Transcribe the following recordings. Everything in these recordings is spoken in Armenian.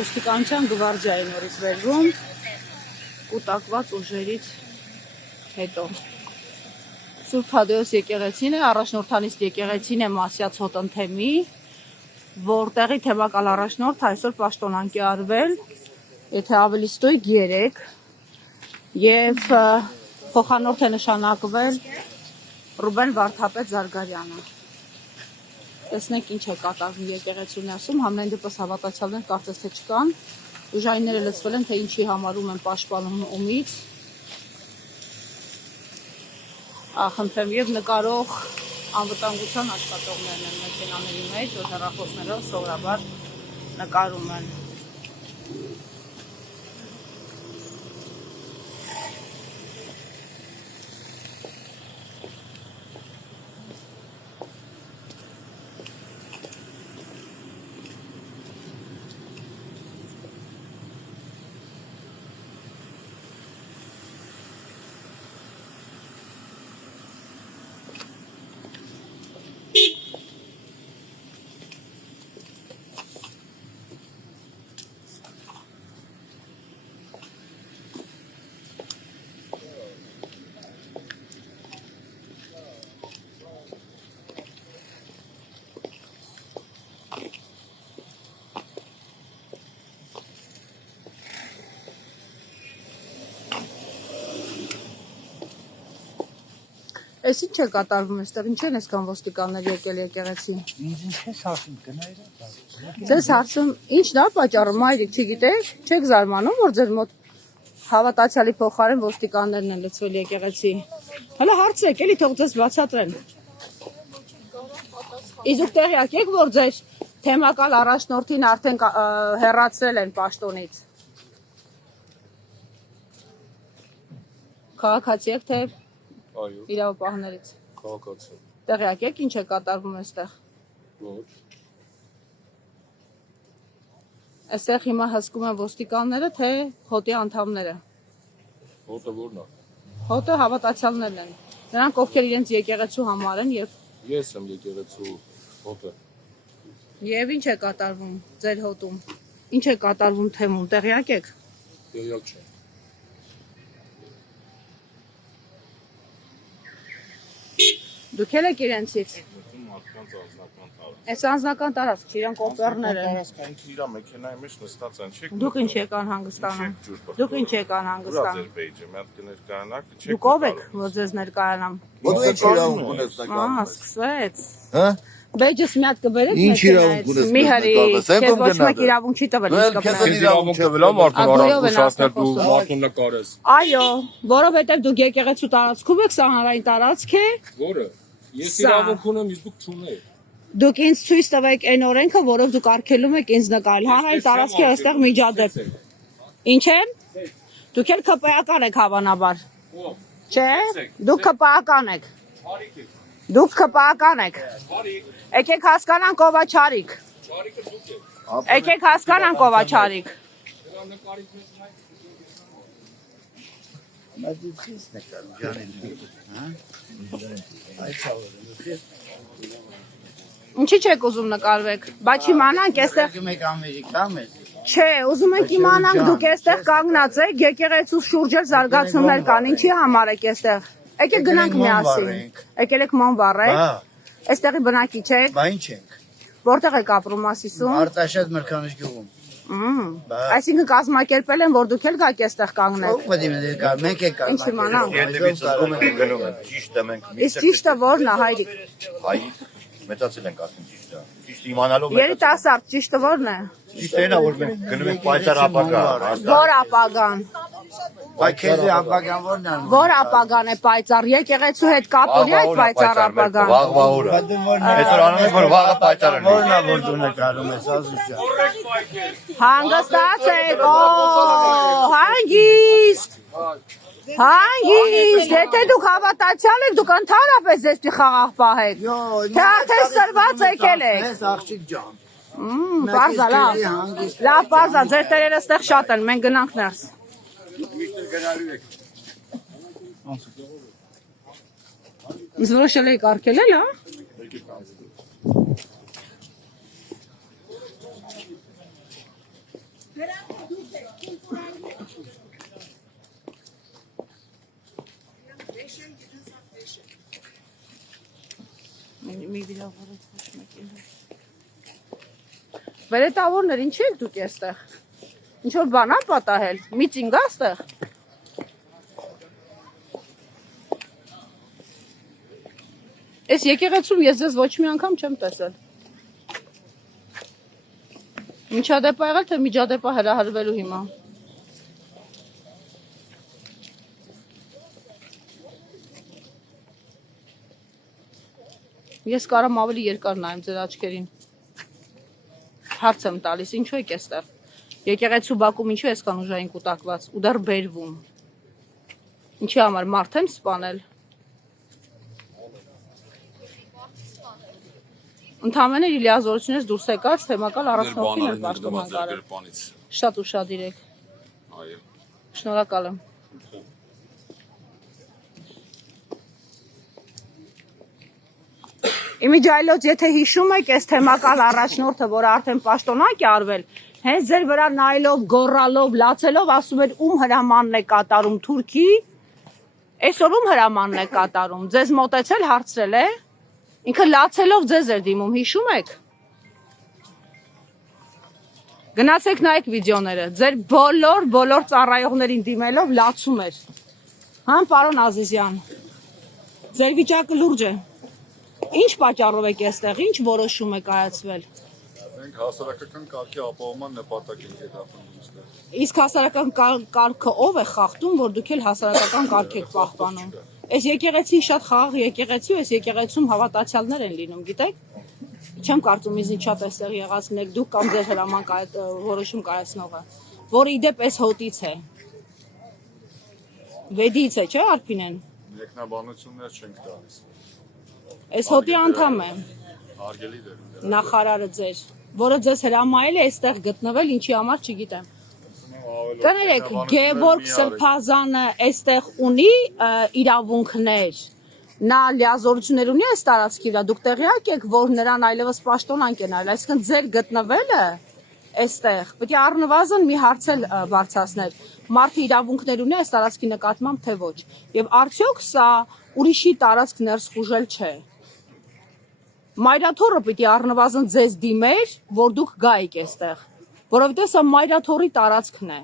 ոստիկանության գվարդիայի նորից վերվում կուտակված ուժերից հետո։ Սուրբ Թադեոս եկեղեցին է, առաջնորդանիստ եկեղեցին է Մասյաց Հոտնթեմի, որտեղի թեմակալ առաջնորդ այսօր պաշտոնանկի արվել, եթե ավելի ստույգ 3, և փոխանորդ է նշանակվել Ռուբեն Վարդապետ Զարգարյանը։ Տեսնենք ինչ է կատարվում եկեղեցու ներսում, համենայն դեպս հավատացյալներ կարծես թե չկան, ուժայինները լցվել են, թե ինչի համարում են պաշտպանում ումից, խնդրեմ և նկարող անվտանգության աշխատողներն են մեքենաների մեջ, որ հեռախոսներով սովորաբար նկարում են։ Էս ինչ է կատարվում էստեղ, ինչ են այսքան ոստիկաններ եկել եկեղեցի։ Ինչ ես հարցում, գնայր։ Ձեզ հարցում, ի՞նչն է պատճառը, մայրիկ, չգիտեք, չեք զարմանում, որ ձեր մոտ հավատացյալի փոխարեն ոստիկաններն են լցվել եկեղեցի։ Հələ հարցրեք, էլի թող ձեզ բացատրեն։ Իսկ տեղյակ եք, որ ձեր թեմակալ առաջնորդին արդեն հեռացրել են պաշտոնից։ Քաղաքացի եք թե Այո, իրավապահներից։ քաղաքացի։ Տեղյակ եք, ինչ է կատարվում այստեղ։ Ոչ։ Այստեղ հիմա հսկում են ոստիկանները, թե հոտի անդամները։ Հոտը որն է։ Հոտը հավատացյալներն են։ Նրանք ովքեր իրենց եկեղեցու համար են եւ Ես եմ եկեղեցու հոտը։ Եվ ինչ է կատարվում ձեր հոտում։ Ինչ է կատարվում թեմում, տեղյակ եք։ Տեղյակ չեմ։ Դուք եք իրենցից։ Մարդկանց անձնական տարածք։ Այս անձնական տարածք, իրանք օպերներ են։ Տարածքը ինքը իր մեքենայի մեջ նստած են, չեք։ Դուք ինչ եկան հանգստանում։ Դուք ինչ եկան հանգստանում։ Ադրբեջանը մի հատ կներկայանաք, չեք։ Դուք ով եք, որ ձեզ ներկայանամ։ Դու ինչ իրավունք ունես նկարում։ Ահա, սկսվեց։ Հա? Բեջս մի հատ կբերեք Ինչ իրավունք ունես մի հրի, նկարում։ քեզ ոչ մեկ իրավունք չի տվել իսկ Քեզ կբերեք։ իրավունք տվել ա մարդուն Ագույով են առանց ասում, ու մարդուն նկարես։ Այո, որովհետև դուք եկեղեցու տարածքում եք, սա հանրային տարածք է։ Որը։ Ես Սա։ իրավունք ունեմ, իսկ դուք չունեք։ Դուք ինձ ցույց տվեք այն օրենքը, որով դուք արգելում եք ինձ նկարել։ Հանրային տարածքի այստեղ միջադեպ։ Ինչ են։ Դուք էլ ԿՊԱ-ական եք հավանաբար։ Չէ՞։ Դուք ԿՊԱ-ական եք։ Դուք ԿՊԱ-ական եք։ Եկեք հասկանանք ով է Չարիկ։ Չարիկը դուք եք։ Եկեք հասկանանք ով է Չարիկ։ Դրա նկարից մեծ նայ։ Մատուցից նկարում, ջանին։ Հա? Այդ ցավը։ Ինչի՞ չեք ուզում նկարվեք։ Բայց իմանանք այստեղ Մեկ Ամերիկա մեզ։ Չէ, ուզում ենք իմանանք դուք այստեղ կանգնած եք, եկեղեցու շուրջ էլ զարգացումներ կան, ինչի համար եք այստեղ։ Եկեք գնանք միասին։ Եկել եք ման վառեք։ Բա, Այստեղի բնակիչ եք։ բա ինչ ենք։ Որտեղ եք ապրում Ասիսում։ Արտաշատ Մրգանիշ գյուղում։ Այսինքն կազմակերպել են, որ դուք էլ գաք այստեղ կանգնեք։ Ո՞վ պետք է կար, մենք ենք Ինչ իմանանք։ Երդևից զգում ենք ու գնում ենք, ճիշտ է մենք Իսկ ճիշտը ո՞րն է, հայրիկ։ հայիկ մեծացել ենք արդեն ճիշտ է։ Ճիշտ իմանալով Երիտասարդ, ճիշտը ո՞րն է։ ճիշտ է նա որ մենք գնում ենք պայծառ ապագա։ Ո՞ր ապագան։ Բայց քեզ ապագան ո՞րն է։ Ո՞ր ապագան է պայծառ։ Եկեղեցու հետ կապ ունի այդ պայծառ ապագան։ Վաղվա օրը։ Այսօր անում ենք որ վաղը պայծառ լինի։ Ո՞րն է որ դու նկարում ես ազուշա։ Հանգստացեք, հանգիստ։ Հանգիստ, եթե դուք հավատացյալ եք, դուք ընդհանրապես ձեզ պիտի խաղաղ պահեք։ Թե արդեն սրված եկել եք։ Ես աղջիկ ջան։ Պարզա, լավ։ Լավ, պարզա, ձեր տերերը ստեղ շատ են, մենք գնանք ներս։ Ինձ որոշել եք արգելել, հա։ Մի վիրավորել ոչ մեկին։ Վերետավորներ, ինչի եք դուք էստեղ։ Ինչ որ բան ա պատահել։ Միտինգ ա ստեղ։ Այս եկեղեցում ես ձեզ ոչ մի անգամ չեմ տեսել։ Միջադեպ ա եղել, թե միջադեպ ա հրահրվելու հիմա։ Ես կարամ ավելի երկար նայեմ ձեր աչքերին։ Հարց եմ տալիս, ինչու եք էստեղ։ Եկեղեցու բակում ինչու այսքան ուժային կուտակված ու դեռ բերվում։ Ինչի համար մարդ եմ սպանել։ Ընդհանրապես իր լիազորությունից դուրս եկած թեմակալ առաջնորդին էր պաշտպան կարել։ Շատ ուշադիր եք։ Այո։ Շնորհակալ եմ։ Իմիջայլոց, եթե հիշում եք, այս թեմակալ առաջնորդը, որը արդեն պաշտոնակ է արվել, հենց ձեր վրա նայելով, գոռալով, լացելով, ասում էր ում հրամանն է կատարում Թուրքի, այսօր ում հրամանն է կատարում, ձեզ մոտեցել հարցրել է, ինքը լացելով ձեզ էր դիմում, հիշում եք։ Գնացեք նայեք վիդեոները, ձեր բոլոր ծառայողներին դիմելով լացում էր։ Հա, պարոն Ազիզյան, ձեր վիճակը լուրջ է։ Ինչ պատճառով եք այստեղ, ինչ որոշում եք կայացվել։ Մենք հասարակական կարգի ապահովման նպատակ ենք հետապնդում այստեղ։ Իսկ հասարակական կարգը ով է խախտում, որ դուք էլ հասարակական կարգ եք պահպանում։ Այս եկեղեցին շատ խաղաղ եկեղեցի ու այս եկեղեցում հավատացյալներ են լինում, գիտեք։ Չեմ կարծում ինձ շատ այստեղ եղածն եք դուք կամ ձեր հրաման որոշում կայացնողը, որը իդեպ այս հոտից է։ Վեդից է, չէ՞ Արփինեն։ Մեկնաբանություններ չենք տալիս։ Այս հոտի անդամ է Հարգելի դեր։ նախարարը ձեր, որը ձեզ հրամայել է այստեղ գտնվել, ինչի համար չգիտեմ։ Կներեք, Գևորգ Սրբազանը այստեղ ունի իրավունքներ, նա լիազորություններ ունի այս տարածքի վրա, դուք տեղյակ եք, որ նրան այլևս պաշտոնանկ են արել, այսինքն ձեր գտնվելը այստեղ պետք է առնվազն մի հարց էլ բարձրացնել, մարդը իրավունքներ ունի այս տարածքի նկատմամբ, թե ոչ, եւ արդյոք սա ուրիշի տարածք ներս խուժել չէ։ Մայրաթորը պիտի առնվազն ձեզ դիմեր, որ դուք գայիք այստեղ, որովհետև սա Մայրաթորի տարածքն է։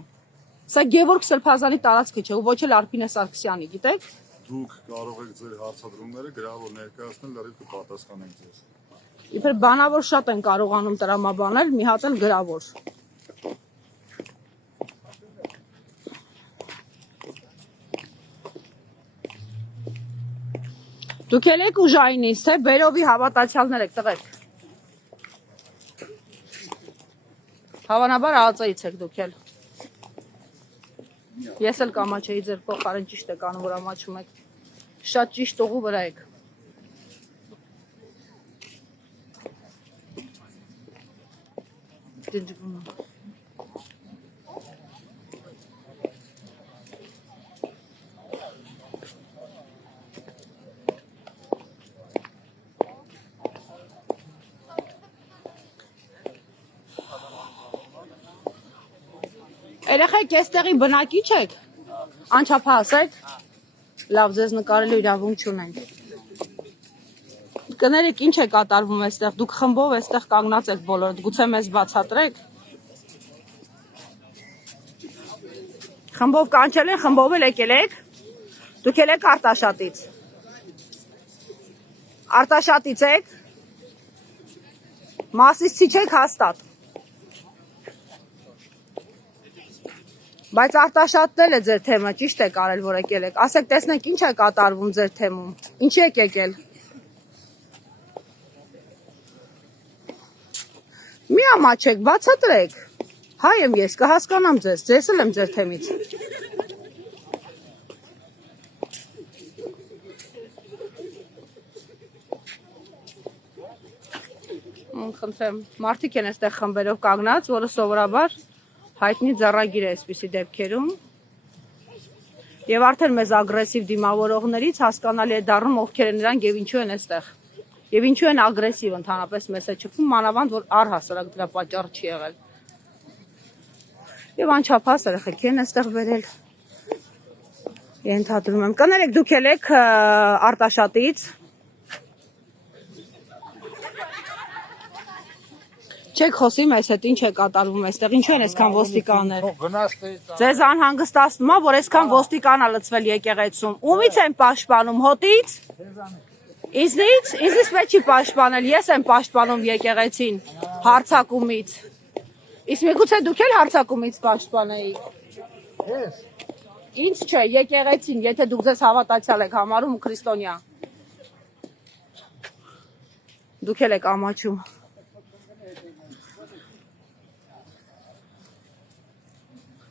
Սա Գևորգ Սրբազանի տարածքը չէ, ու ոչ էլ Արփինե Սարգսյանի, գիտեք։ Դուք կարող եք ձեր հարցադրումները գրավոր ներկայացնել, լրիվ կպատասխանենք ձեզ։ Իբր բանավոր շատ են կարողանում տրամաբանել, մի հատ էլ գրավոր։ Դուք էլ եք ուժայինից, թե բերովի հավատացյալներ եք, տղեկ։ Հավանաբար ԱԱԾ-ից եք դուք էլ։ Ես էլ կամաչեի ձեր փոխարեն ճիշտ եք անում, որ ամաչում եք։ Շատ ճիշտ ուղու վրա եք։ Դիջվում է։ Երեխեք, այստեղի բնակիչ եք, անչափահաս եք, լավ ձեզ նկարելու իրավունք չունենք։ Կներեք, ինչ է կատարվում այստեղ, դուք խմբով այստեղ կանգնած եք բոլորդ, գուցե մեզ բացատրեք։ Խմբով կանչել են, խմբով էլ եկել եք, դուք էլ եք Արտաշատից։ Արտաշատից եք, Մասիսցի չեք հաստատ։ Բայց Արտաշատն է ձեր թեմը, ճիշտ եք արել, որ եկել եք։ Ասեք, տեսնենք ինչ է կատարվում ձեր թեմում։ Ինչի եք եկել։ Մի ամաչեք, բացատրեք։ Հայ եմ ես, կհասկանամ ձեզ, ձեզ էլ եմ ձեր թեմից։ Խնդրեմ, մարդիկ են այստեղ խմբերով կանգնած, որը սովորաբար հայտնի ձեռագիր է այսպիսի դեպքերում եւ արդեն մեզ ագրեսիվ դիմավորողներից հասկանալի է դառնում ովքեր են նրանք եւ ինչու են այստեղ եւ ինչու են ագրեսիվ ընդհանրապես մեզ է չփում մանավանդ որ առհասարակ դրա պատճառ չի եղել Եվ անչափահաս երեխեք են այստեղ վերել։ Ենթադրում եմ։ Կներեք դուք եք Արտաշատից։ Չեք խոսի մեզ հետ ինչ է կատարվում այստեղ, ինչու են այսքան ոստիկաններ։ Ձեզ անհանգստացնում է, որ այսքան ոստիկան է լցվել եկեղեցում։ Ումից են պաշտպանում, հոտից։ Ինձնից պետք չի պաշտպանել, ես եմ պաշտպանում եկեղեցին հարձակումից։ Իսկ միգուցե դուք էլ հարձակումից պաշտպանեիք։ Ինձ չէ, եկեղեցին, եթե դուք ձեզ հավատացյալ եք համարում ու քրիստոնյա։ Դուք էլ եք ամաչում։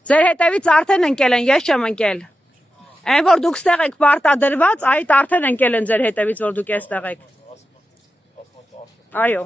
Ձեր հետևից արդեն ընկել են, ես չեմ ընկել։ Այն որ դուք ստեղ եք պարտադրված, այդ արդեն ընկել են ձեր հետևից, որ դուք էստեղ եք։ Այո։